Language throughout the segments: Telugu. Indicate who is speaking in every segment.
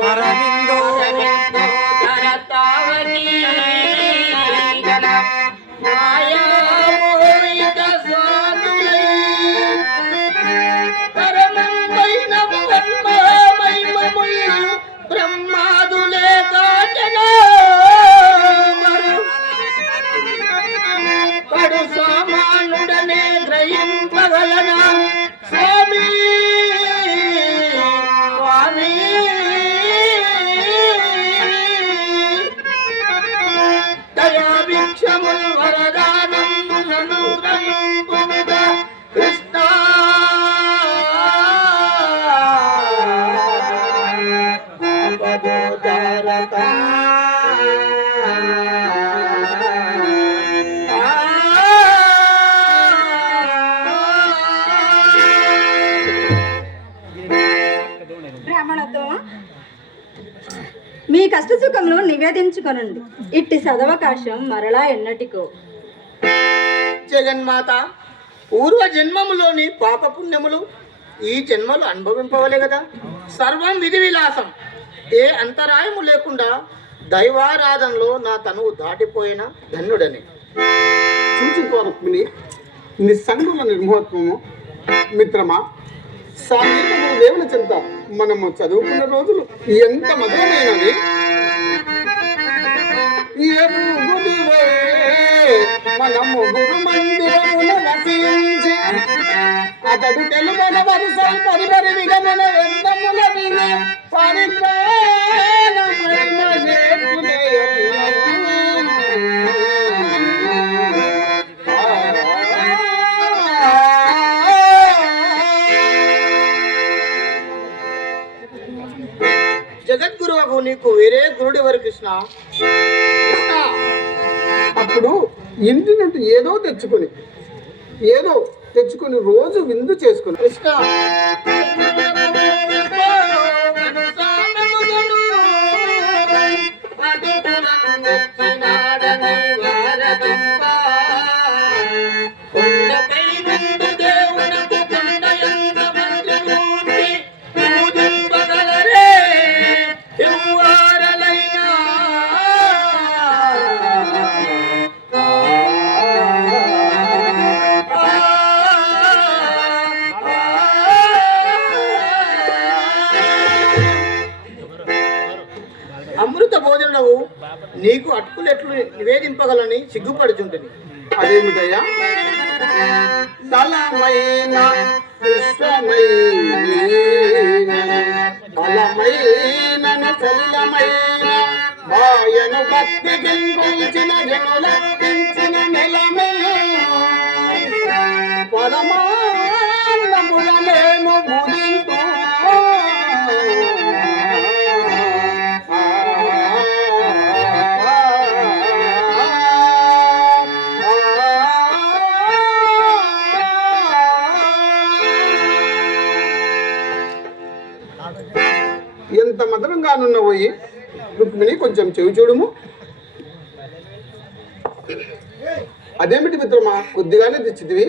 Speaker 1: అరవిందో
Speaker 2: పడు సామానుడనే గ్రహింపగలనా? స్వామి!
Speaker 3: సుఖములు నివేదించుకొనండి. ఇట్టి సదవకాశం మరలా ఎన్నటికో.
Speaker 2: జగన్మాత పూర్వ జన్మములోని పాపపుణ్యములు ఈ జన్మలు అనుభవింపవలే కదా సర్వం విధి విలాసం. ఏ అంతరాయము లేకుండా దైవారాధనలో నా తనువు దాటిపోయిన ధన్యుడని.
Speaker 4: చూచుకో రుక్మిణి నిర్మోత్వము మిత్రమా? సాంఘిక గురుదేవుల చెంత మనము చదువుకున్న రోజులు ఎంత మధురమైనవి. మనము గురు మందిరమున వసించి. అతడు తెలుపన వరుస పరిపరి విగమన ఎంతముల విని పరిపాలమైన
Speaker 2: జగద్గురువు నీకు వేరే గురుడెవరు కృష్ణ. కృష్ణ.
Speaker 4: అప్పుడు ఇంటి నుండి ఏదో తెచ్చుకొని ఏదో తెచ్చుకొని రోజు విందు చేసుకుని
Speaker 2: కృష్ణ అమృత భోజనవు నీకు అటుకులెట్లు నివేదింపగలని సిగ్గుపడుచుంటుంది
Speaker 4: అదేమిటయ్యా దళమైన విశ్వమైన బలమైన సలిలమైన వాయను భక్తి గింగుల్చిన ఎంత మధురంగా నున్నవోయి రుక్మిణి కొంచెం చెవి చూడుము. అదేమిటి మిత్రమా? కొద్దిగానే తెచ్చితివి.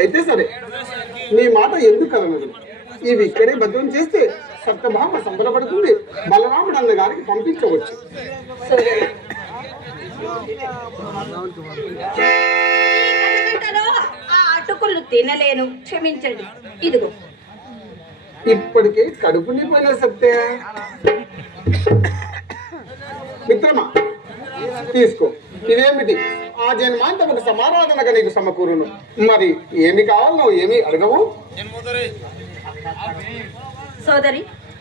Speaker 4: అయితే సరే. నీ మాట ఎందుకు కలనదు ఇవి ఇక్కడే భద్రం చేస్తే సప్తభామ సంబరపడుతుంది. బలరాముడు అన్న గారికి పంపించవచ్చు.
Speaker 3: ఆ అటుకులు తినలేను. క్షమించండి. ఇదిగో.
Speaker 4: ఇప్పటికే కడుపు నిండిపోయిన సత్య మిత్రమా తీసుకో. ఇదేమిటి? ఆ జన్మాంతముకు సమారాధనగా నీకు సమకూరును. మరి ఏమి కావాలో ఏమి అడగవు?
Speaker 3: సోదరి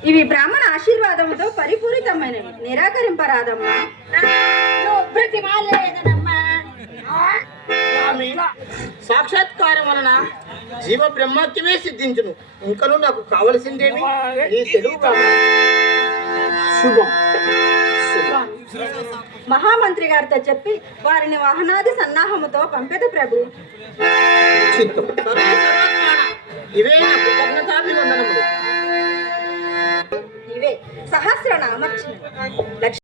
Speaker 3: ఇవి బ్రాహ్మణ ఆశీర్వాదంతో పరిపూరితమైనవి. నిరాకరింపరాదమ్మా.
Speaker 2: సాక్షాత్కారం వలన జీవ బ్రహ్మత్యమే సిద్ధించును. ఇంకను నాకు కావలసిందేమి?
Speaker 4: శుభం.
Speaker 3: మహామంత్రి గారితో చెప్పి వారిని వాహనాది సన్నాహముతో పంపెద ప్రభు.
Speaker 2: ఇవే
Speaker 3: ఇవే సహస్ర నామర్చన లక్ష్మీ